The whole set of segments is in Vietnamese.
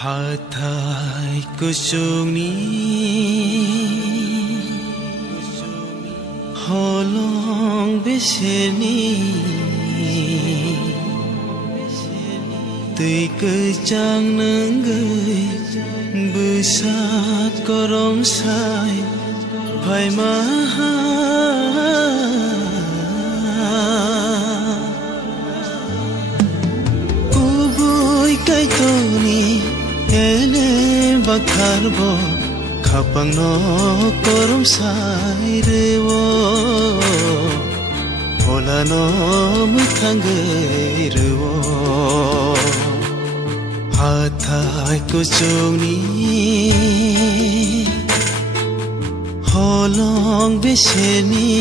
Hathai kusungni holong beseni tui kejang nenggai besat korong sai pai maha ubui kai toni ele bakar bo kapang no korum sai rewo hola no mutangai rewo hathai kusungni holong beseni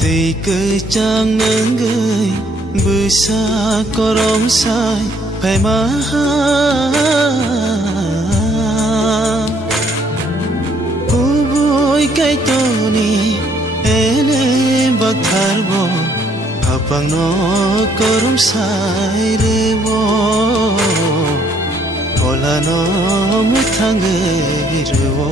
tui kejang nenggai besar korom sai pai maha ubui kai toni ele bakar bo apang no korom sai rewo hola no mutangai rewo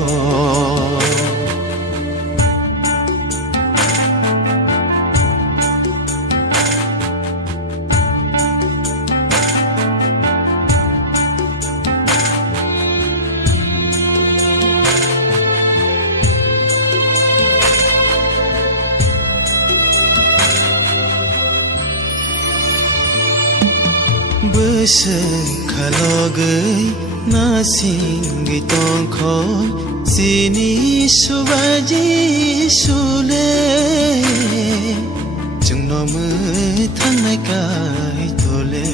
Besengkalogai nasingi tongkol sini subaji sule jengno metanai kai tole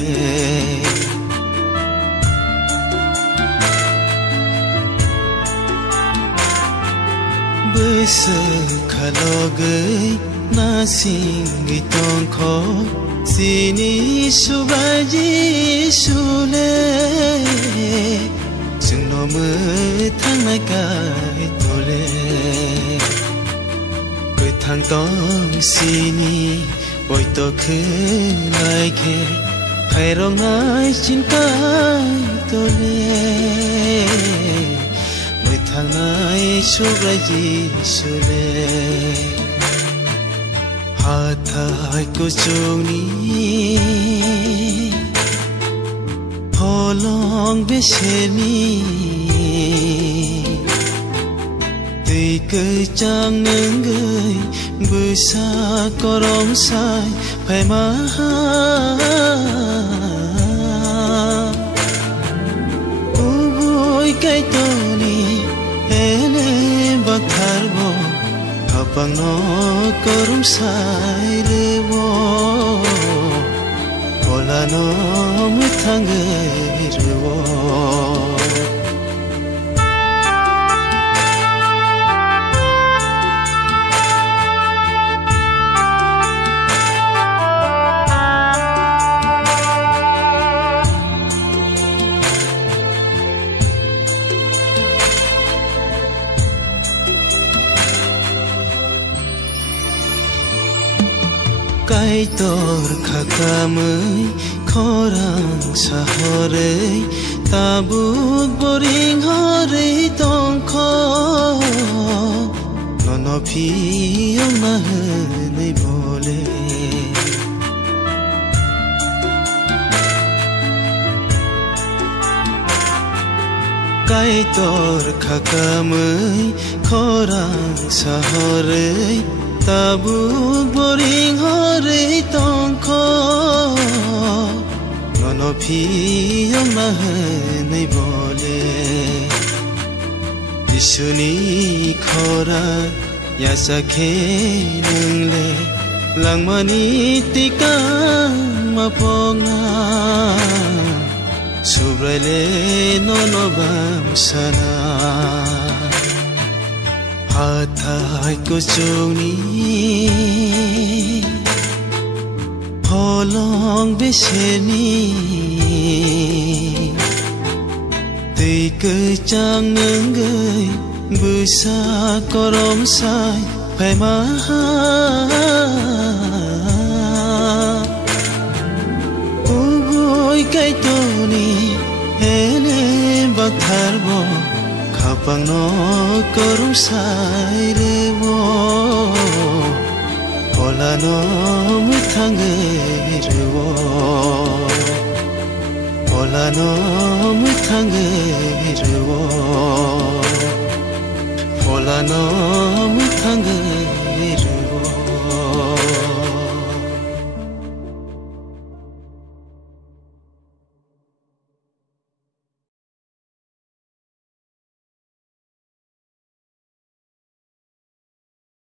Besengkalogai nasingi tongkol sini subaji sule jengno metanai kai tole gothang tong sini boi to khulai khe phairong nai chin kai tole gothang nai subaji sule hathai kusungni holong beseni tui kejang nenggai besar korong sai pai maha ubui kai toni ele bakar bo apang no korum sai rewo hola no mutangai rewo kai tor khakamai khorang sahorai tabuk boring horai tongkho nono phiyong na hanai bole kai tor khakamai khorang sahorai tabuk boring horai tongkho nono phiyong na hanai bole disuni khora yasa khe nangle langmani tika maponga subraile nono bamsana hathai kusungni holong beseni tui kejang nenggai besar korom sai pai maha cái tuni hele bakharbo khapang no korum sai rewo hola no muthange rewo hola no muthange rewo hola no muthange rewo